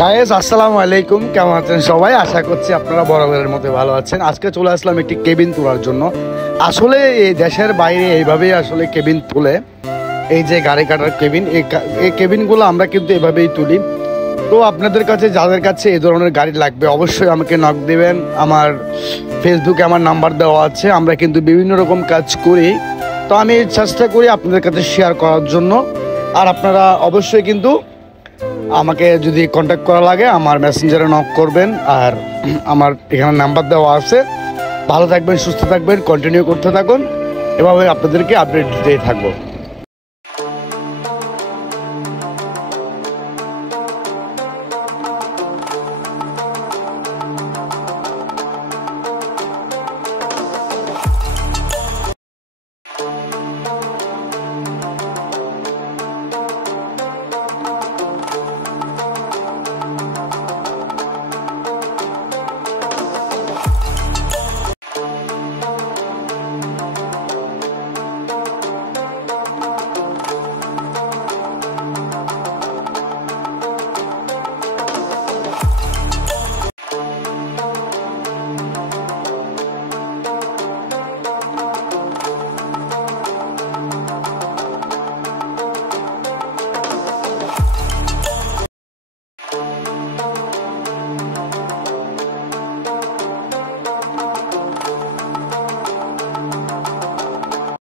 Guys আসসালামু আলাইকুম, কেমন আছেন সবাই? আশা করছি আপনারা বরাবরের মতো ভালো আছেন। আজকে চলে আসলাম একটি কেবিন তোলার জন্য। আসলে এই দেশের বাইরে এইভাবেই আসলে কেবিন তুলে, এই যে গাড়ি কাটার কেবিন, এই কেবিনগুলো আমরা কিন্তু এভাবেই তুলি। তো আপনাদের কাছে যাদের কাছে এই ধরনের গাড়ি লাগবে অবশ্যই আমাকে নক দেবেন। আমার ফেসবুকে আমার নাম্বার দেওয়া আছে। আমরা কিন্তু বিভিন্ন রকম কাজ করি, তো আমি চেষ্টা করি আপনাদের কাছে শেয়ার করার জন্য। আর আপনারা অবশ্যই কিন্তু আমাকে যদি কন্ট্যাক্ট করা লাগে আমার মেসেঞ্জারে নক করবেন। আর আমার এখানে নাম্বার দেওয়া আছে। ভালো থাকবেন, সুস্থ থাকবেন, কন্টিনিউ করতে থাকুন, এভাবে আপনাদেরকে আপডেট দিতেই থাকবো।